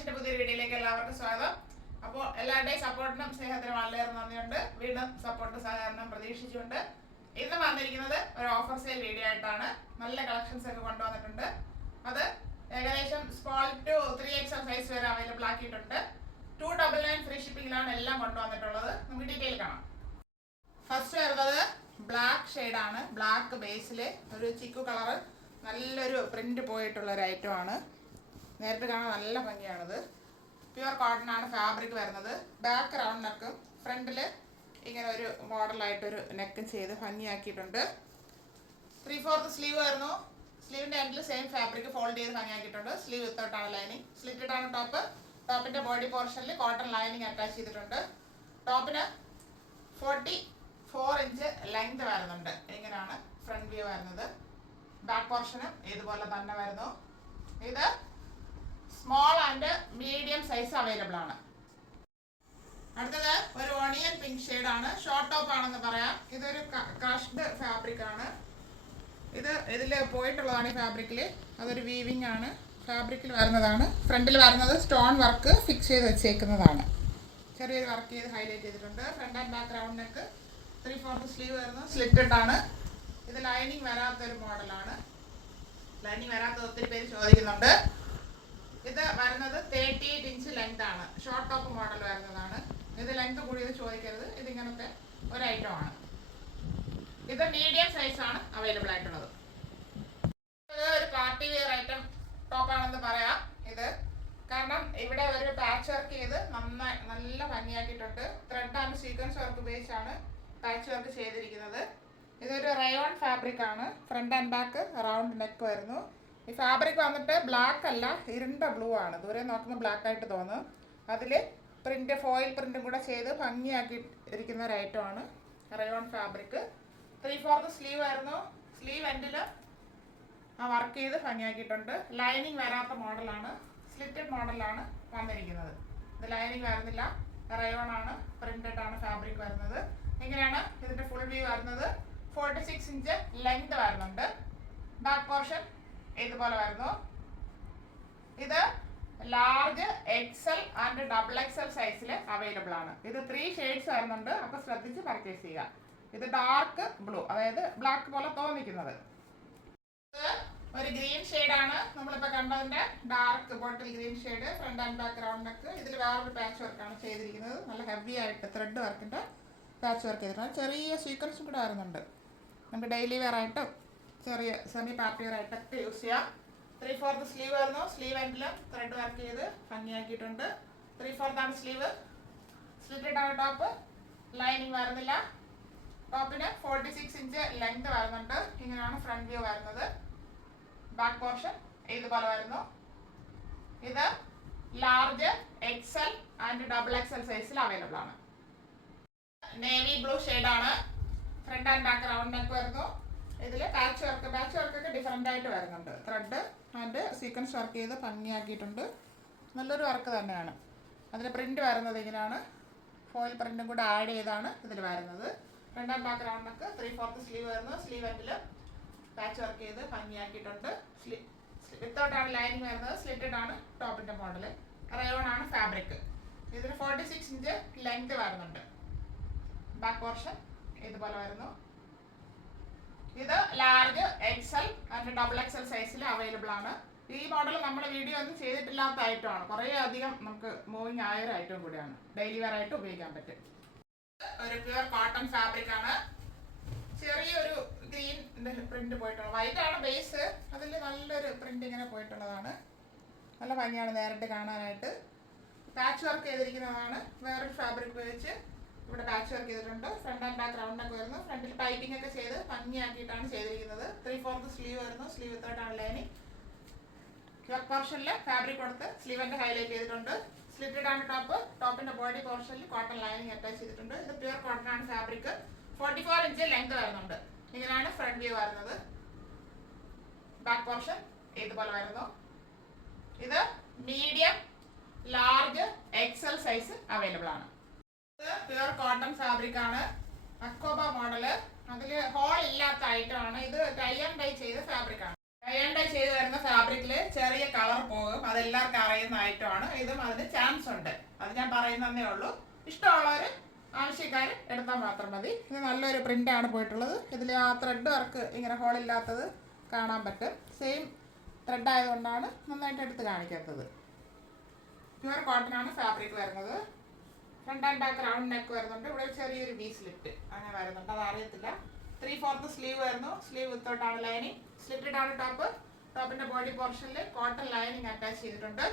ഫാഷന്റെ പുതിയൊരു വീഡിയോയിലേക്ക് എല്ലാവർക്കും സ്വാഗതം. അപ്പോൾ എല്ലാവരുടെയും സപ്പോർട്ടിനും സ്നേഹത്തിനും വളരെയേറെ നന്ദിയുണ്ട്. വീണ്ടും സപ്പോർട്ട് സഹകരണം പ്രതീക്ഷിച്ചുകൊണ്ട് ഇന്ന് വന്നിരിക്കുന്നത് ഒരു ഓഫർ സെയിൽ വീഡിയോ ആയിട്ടാണ്. നല്ല കളക്ഷൻസ് ഒക്കെ കൊണ്ടുവന്നിട്ടുണ്ട്. അത് ഏകദേശം സ്മോൾ ടു 3XL സൈസ് വരെ അവൈലബിൾ ആക്കിയിട്ടുണ്ട്. 299 ഫ്രീ ഷിപ്പിംഗിലാണ് എല്ലാം കൊണ്ടുവന്നിട്ടുള്ളത്. നമുക്ക് ഡീറ്റെയിൽ കാണാം. ഫസ്റ്റ് വരുന്നത് ബ്ലാക്ക് ഷെയ്ഡാണ്. ബ്ലാക്ക് ബേസിൽ ഒരു ചിക്കു കളറ് നല്ലൊരു പ്രിന്റ് പോയിട്ടുള്ള ഒരു ഐറ്റം ആണ്. നേരിട്ട് കാണാൻ നല്ല ഭംഗിയാണിത്. പ്യുവർ കോട്ടൺ ആണ് ഫാബ്രിക് വരുന്നത്. ബാക്ക് റൗണ്ട് നെക്കും ഫ്രണ്ടിൽ ഇങ്ങനെ ഒരു മോഡലായിട്ടൊരു നെക്കും ചെയ്ത് ഭംഗിയാക്കിയിട്ടുണ്ട്. 3/4 സ്ലീവ് വരുന്നു. സ്ലീവിൻ്റെ എൻഡിൽ സെയിം ഫാബ്രിക് ഫോൾഡ് ചെയ്ത് ഭംഗിയാക്കിയിട്ടുണ്ട്. സ്ലീവ് വിത്തൗട്ടാണ് ലൈനിങ്. സ്ലിറ്റഡ് ആണ് ടോപ്പ്. ടോപ്പിൻ്റെ ബോഡി പോർഷനിൽ കോട്ടൺ ലൈനിങ് അറ്റാച്ച് ചെയ്തിട്ടുണ്ട്. ടോപ്പിന് 44 ഇഞ്ച് ലെങ്ത് വരുന്നുണ്ട്. ഇങ്ങനെയാണ് ഫ്രണ്ട് വ്യൂ വരുന്നത്. ബാക്ക് പോർഷനും ഇതുപോലെ തന്നെ വരുന്നു. ഇത് small and medium size available ആണ്. അടുത്തത് ഒരു ഓണിയൻ പിങ്ക് ഷെയ്ഡാണ്. ഷോർട്ട് ടോപ്പ് ആണെന്ന് പറയാം. ഇതൊരു ക്രഷ്ഡ് ഫാബ്രിക് ആണ്. ഇതിൽ പോയിട്ടുള്ളതാണ് ഈ ഫാബ്രിക്കിൽ. അതൊരു വീവിങ് ആണ്. ഫാബ്രിക്കിൽ വരുന്നതാണ്. ഫ്രണ്ടിൽ വരുന്നത് സ്റ്റോൺ വർക്ക് ഫിക്സ് ചെയ്ത് വെച്ചേക്കുന്നതാണ്. ചെറിയൊരു വർക്ക് ചെയ്ത് ഹൈലൈറ്റ് ചെയ്തിട്ടുണ്ട്. Front and back round neck. 3/4 sleeve വരുന്നു. സ്ലിറ്റഡ് ആണ്. ഇത് ലൈനിങ് വരാത്തൊരു മോഡലാണ്. ലൈനിങ് വരാത്തത് ഒത്തിരി പേര് ചോദിക്കുന്നുണ്ട്. ഇത് വരുന്നത് 38 ഇഞ്ച് ലെങ്ത് ആണ്. ഷോർട്ട് ടോപ്പ് മോഡൽ വരുന്നതാണ്. ഇത് ലെങ്ത് കൂടിയത് ചോദിക്കരുത്. ഇതിങ്ങനത്തെ ഒരു ഐറ്റം ആണ്. ഇത് മീഡിയം സൈസ് ആണ് അവൈലബിൾ ആയിട്ടുള്ളത്. ഒരു പാർട്ടി വെയർ ഐറ്റം ടോപ്പാണെന്ന് പറയാം. ഇത് കാരണം ഇവിടെ ഒരു പാച്ച് വർക്ക് ചെയ്ത് നല്ല ഭംഗിയാക്കിയിട്ടുണ്ട്. ത്രെഡ് ആൻഡ് സീക്വൻസ് വർക്ക് ഉപയോഗിച്ചാണ് പാച്ച് വർക്ക് ചെയ്തിരിക്കുന്നത്. ഇതൊരു റയോൺ ഫാബ്രിക് ആണ്. Front and back round neck വരുന്നു. ഈ ഫാബ്രിക് വന്നിട്ട് ബ്ലാക്ക് അല്ല, ഇരുണ്ട ബ്ലൂ ആണ്. ദൂരെ നോക്കുമ്പോൾ ബ്ലാക്ക് ആയിട്ട് തോന്നും. അതിൽ പ്രിന്റ് ഫോയിൽ പ്രിന്റും കൂടെ ചെയ്ത് ഭംഗിയാക്കി ഇരിക്കുന്ന ഒരു ഐറ്റം ആണ് റയോൺ ഫാബ്രിക്. 3/4 സ്ലീവ് ആയിരുന്നു. സ്ലീവ് എൻഡിൽ വർക്ക് ചെയ്ത് ഭംഗിയാക്കിയിട്ടുണ്ട്. ലൈനിങ് വരാത്ത മോഡലാണ്. സ്ലിറ്റഡ് മോഡലാണ് വന്നിരിക്കുന്നത്. ഇത് ലൈനിങ് വരുന്നില്ല. റയോൺ ആണ്. പ്രിന്റഡ് ആണ് ഫാബ്രിക് വരുന്നത്. ഇങ്ങനെയാണ് ഇതിന്റെ ഫുൾ വ്യൂ വരുന്നത്. 46 ഇഞ്ച് ലെങ്ത് വരുന്നുണ്ട്. ബാക്ക് പോർഷൻ ഇതുപോലെ വരുന്നു. ഇത് ലാർജ് XL ആൻഡ് XXL സൈസിൽ അവൈലബിൾ ആണ്. ഇത് 3 ഷെയ്ഡ്സ് വരുന്നുണ്ട്. അപ്പോൾ ശ്രദ്ധിച്ച് പർച്ചേസ് ചെയ്യുക. ഇത് ഡാർക്ക് ബ്ലൂ, അതായത് ബ്ലാക്ക് പോലെ തോന്നിക്കുന്നത്. ഇത് ഒരു ഗ്രീൻ ഷെയ്ഡാണ്. നമ്മളിപ്പോൾ കണ്ടതിൻ്റെ dark bottle green shade. Front and back round neck. ഇതിൽ വേറൊരു പാച്ച് വർക്കാണ് ചെയ്തിരിക്കുന്നത്. നല്ല ഹെവി ആയിട്ട് ത്രെഡ് വർക്കിൻ്റെ പാച്ച് വർക്ക് ചെയ്തിട്ടുണ്ട്. ചെറിയ സീക്വൻസും കൂടെ വരുന്നുണ്ട്. നമുക്ക് ഡെയിലി വെയർ ആയിട്ടും ചെറിയ സെമി പാർട്ടി വെയർ ആയിട്ടൊക്കെ യൂസ് ചെയ്യാം. 3/4 സ്ലീവ് വരുന്നു. സ്ലീവ് എൻഡിലും ത്രെഡ് വർക്ക് ചെയ്ത് ഭംഗിയാക്കിയിട്ടുണ്ട്. 3/4 ആണ് സ്ലീവ്. സ്ലിറ്റഡ് ആണ് ടോപ്പ്. ലൈനിങ് വരുന്നില്ല. ടോപ്പിന് 46 ഇഞ്ച് ലെങ്ത് വരുന്നുണ്ട്. ഇങ്ങനെയാണ് ഫ്രണ്ട് വ്യൂ വരുന്നത്. ബാക്ക് പോർഷൻ ഇതുപോലെ വരുന്നു. ഇത് ലാർജ് XL ആൻഡ് XXL സൈസിൽ അവൈലബിൾ ആണ്. നേവി ബ്ലൂ ഷെയ്ഡാണ്. Front and back round neck വരുന്നു. ഇതിൽ പാച്ച് വർക്കൊക്കെ ഡിഫറെൻ്റ് ആയിട്ട് വരുന്നുണ്ട്. ത്രെഡ് ആൻഡ് സീക്വൻസ് വർക്ക് ചെയ്ത് ഭംഗിയാക്കിയിട്ടുണ്ട്. നല്ലൊരു വർക്ക് തന്നെയാണ്. അതിന് പ്രിന്റ് വരുന്നത് ഇങ്ങനെയാണ്. ഫോയിൽ പ്രിന്റും കൂടെ ആഡ് ചെയ്താണ് ഇതിൽ വരുന്നത്. Front and back round neck. 3/4 sleeve വരുന്നു. സ്ലീവ് എൻഡിൽ പാച്ച് വർക്ക് ചെയ്ത് ഭംഗിയാക്കിയിട്ടുണ്ട്. വിത്തൗട്ടാണ് ലൈനിങ് വരുന്നത്. സ്ലിറ്റഡ് ആണ് ടോപ്പിൻ്റെ മോഡൽ. റയോൺ ആണ് ഫാബ്രിക്. ഇതിന് 46 ഇഞ്ച് ലെങ്ത് വരുന്നുണ്ട്. ബാക്ക് പോർഷൻ ഇതുപോലെ വരുന്നു. ഇത് ലാർജ് XL ആൻഡ് XXL സൈസിൽ അവൈലബിൾ ആണ്. ഈ മോഡൽ നമ്മുടെ വീഡിയോ ഒന്നും ചെയ്തിട്ടില്ലാത്ത ഐറ്റമാണ്. കുറേ അധികം നമുക്ക് മൂവിങ് ആയ ഒരു ഐറ്റം കൂടിയാണ്. ഡെയിലി വെയർ ആയിട്ട് ഉപയോഗിക്കാൻ പറ്റും. ഒരു പ്യുവർ കോട്ടൺ ഫാബ്രിക് ആണ്. ചെറിയൊരു ഗ്രീൻ പ്രിന്റ് പോയിട്ടുള്ളത്. വൈറ്റ് ആണ് ബേസ്. അതിൽ നല്ലൊരു പ്രിന്റ് ഇങ്ങനെ പോയിട്ടുള്ളതാണ്. നല്ല ഭംഗിയാണ് നേരിട്ട് കാണാനായിട്ട്. പാച്ച് വർക്ക് ചെയ്തിരിക്കുന്നതാണ്. വേറൊരു ഫാബ്രിക് ഉപയോഗിച്ച് ഇവിടെ പാച്ച് വർക്ക് ചെയ്തിട്ടുണ്ട്. ഫ്രണ്ട് ആൻഡ് ബാക്ക് റൗണ്ട് ഒക്കെ വരുന്നു. ഫ്രണ്ടിൽ പൈപ്പിംഗ് ഒക്കെ ചെയ്ത് ഭംഗിയാക്കിയിട്ടാണ് ചെയ്തിരിക്കുന്നത്. 3/4 സ്ലീവ് വരുന്നു. സ്ലീവ് വിത്തൗട്ടാണ് ലൈനിങ്. ബാക്ക് പോർഷനിൽ ഫാബ്രിക് കൊടുത്ത് സ്ലീവിൻ്റെ ഹൈലൈറ്റ് ചെയ്തിട്ടുണ്ട്. സ്ലിറ്റഡ് ആണ് ടോപ്പ്. ടോപ്പിൻ്റെ ബോഡി പോർഷനിൽ കോട്ടൺ ലൈനിങ് അറ്റാച്ച് ചെയ്തിട്ടുണ്ട്. ഇത് പ്യുവർ കോട്ടൺ ആണ് ഫാബ്രിക്. 44 ഇഞ്ച് ലെങ്ത് വരുന്നുണ്ട്. ഇങ്ങനെയാണ് ഫ്രണ്ട് വ്യൂ വരുന്നത്. ബാക്ക് പോർഷൻ ഇതുപോലെ വരുന്നു. ഇത് medium large XL size available ആണ്. പ്യുവർ കോട്ടൺ ഫാബ്രിക് ആണ്. അക്കോബ മോഡല്. അതിൽ ഹോൾ ഇല്ലാത്ത ഐറ്റം ആണ്. ഇത് ടൈ ആൻഡ് ഡൈ ചെയ്ത ഫാബ്രിക് ആണ്. അയൺ ഡൈ ചെയ്ത് വരുന്ന ഫാബ്രിക്കിൽ ചെറിയ കളർ പോകും, അതെല്ലാവർക്കും അറിയുന്ന ഐറ്റമാണ്. ഇതും അതിന് ചാൻസ് ഉണ്ട്, അത് ഞാൻ പറയുന്നതേ ഉള്ളൂ. ഇഷ്ടമുള്ളവർ ആവശ്യക്കാർ എടുത്താൽ മാത്രം മതി. ഇത് നല്ലൊരു പ്രിൻ്റാണ് പോയിട്ടുള്ളത്. ഇതിൽ ആ ത്രെഡ് വർക്ക് ഇങ്ങനെ ഹോളില്ലാത്തത് കാണാൻ പറ്റും. സെയിം ത്രെഡ് ആയതുകൊണ്ടാണ് നന്നായിട്ട് എടുത്ത് കാണിക്കാത്തത്. പ്യുവർ കോട്ടൺ ആണ് ഫാബ്രിക് വരുന്നത്. Front and back round neck വരുന്നുണ്ട്. ഇവിടെ ചെറിയൊരു വി സ്ലിറ്റ് അങ്ങനെ വരുന്നുണ്ട്, അത് അറിയത്തില്ല. 3/4 സ്ലീവ് വരുന്നു. സ്ലീവ് വിത്തോട്ടാണ് ലൈനിങ്. സ്ലിറ്റഡ് ആണ് ടോപ്പ്. ടോപ്പിന്റെ ബോഡി പോർഷനിൽ കോട്ടൺ ലൈനിങ് അറ്റാച്ച് ചെയ്തിട്ടുണ്ട്.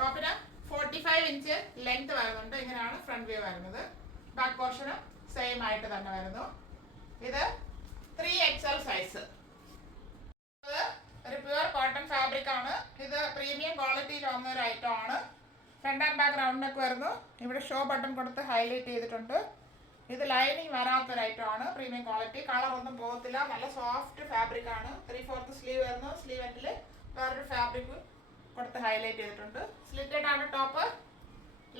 ടോപ്പിന് 45 ഇഞ്ച് ലെങ്ത് വരുന്നുണ്ട്. ഇങ്ങനെയാണ് ഫ്രണ്ട് വ്യൂ വരുന്നത്. ബാക്ക് പോർഷന് സെയിം ആയിട്ട് തന്നെ വരുന്നു. ഇത് 3XL സൈസ്. ഒരു പ്യുവർ കോട്ടൺ ഫാബ്രിക് ആണ്. ഇത് പ്രീമിയം ക്വാളിറ്റിയിൽ വന്ന ഒരു ഐറ്റം ആണ്. Front and back round neck വരുന്നു. ഇവിടെ ഷോ ബട്ടൺ കൊടുത്ത് ഹൈലൈറ്റ് ചെയ്തിട്ടുണ്ട്. ഇത് ലൈനിങ് വരാത്തൊരു ഐറ്റം ആണ്. പ്രീമിയം ക്വാളിറ്റി, കളർ ഒന്നും പോകത്തില്ല. നല്ല സോഫ്റ്റ് ഫാബ്രിക് ആണ്. 3/4 സ്ലീവ് വരുന്നു. സ്ലീവ് എൻഡിൽ വേറൊരു ഫാബ്രിക് കൊടുത്ത് ഹൈലൈറ്റ് ചെയ്തിട്ടുണ്ട്. സ്ലിറ്റഡ് ആണ് ടോപ്പ്.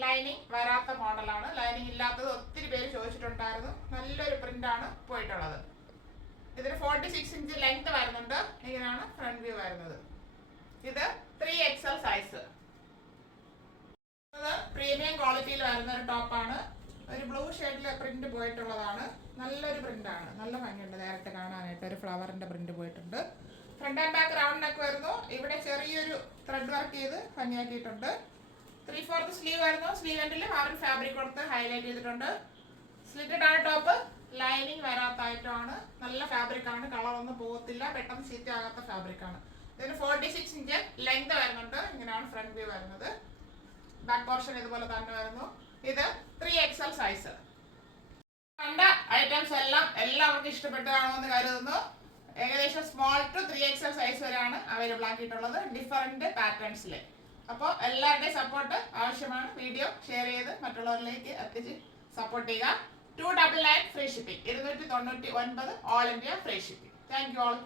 ലൈനിങ് വരാത്ത മോഡലാണ്. ലൈനിങ് ഇല്ലാത്തത് ഒത്തിരി പേര് ചോദിച്ചിട്ടുണ്ടായിരുന്നു. നല്ലൊരു പ്രിന്റാണ് പോയിട്ടുള്ളത്. ഇതിന് 46 ഇഞ്ച് ലെങ്ത് വരുന്നുണ്ട്. ഇങ്ങനെയാണ് ഫ്രണ്ട് വ്യൂ വരുന്നത്. ഇത് 3XL സൈസ്. പ്രീമിയം ക്വാളിറ്റിയിൽ വരുന്ന ഒരു ടോപ്പാണ്. ഒരു ബ്ലൂ ഷെയ്ഡിൽ പ്രിന്റ് പോയിട്ടുള്ളതാണ്. നല്ലൊരു പ്രിന്റാണ്, നല്ല ഭംഗിയുണ്ട് നേരിട്ട് കാണാനായിട്ട്. ഒരു ഫ്ലവറിന്റെ പ്രിന്റ് പോയിട്ടുണ്ട്. Front and back round neck വരുന്നു. ഇവിടെ ചെറിയൊരു ത്രെഡ് വർക്ക് ചെയ്ത് ഭംഗിയാക്കിയിട്ടുണ്ട്. 3/4 സ്ലീവ് വരുന്നു. സ്ലീവ് എൻഡിൽ വേറൊരു ഫാബ്രിക് കൊടുത്ത് ഹൈലൈറ്റ് ചെയ്തിട്ടുണ്ട്. സ്ലിറ്റഡ് ആണ് ടോപ്പ്. ലൈനിങ് വരാത്ത ഐറ്റമാണ്. നല്ല ഫാബ്രിക് ആണ്, കളർ ഒന്നും പോകത്തില്ല, പെട്ടെന്ന് ചീത്ത ആകാത്ത ഫാബ്രിക് ആണ്. ഇതിന് 46 ഇഞ്ച് ലെങ്ത് വരുന്നുണ്ട്. ഇങ്ങനെയാണ് ഫ്രണ്ട് വ്യൂ വരുന്നത്. ബാക്ക് പോർഷൻ ഇതുപോലെ തന്നെ വരുന്നു. ഇത് 3XL സൈസ്. കണ്ട ഐറ്റംസ് എല്ലാം എല്ലാവർക്കും ഇഷ്ടപ്പെട്ടതാണെന്ന് കരുതുന്നു. ഏകദേശം സ്മോൾ ടു 3XL സൈസ് വരെയാണ് അവൈലബിൾ ആക്കിയിട്ടുള്ളത്, ഡിഫറൻറ്റ് പാറ്റേൺസിൽ. അപ്പോൾ എല്ലാവരുടെയും സപ്പോർട്ട് ആവശ്യമാണ്. വീഡിയോ ഷെയർ ചെയ്ത് മറ്റുള്ളവരിലേക്ക് എത്തിച്ച് സപ്പോർട്ട് ചെയ്യുക. 299 free shipping. 299 all India free shipping. Thank you all.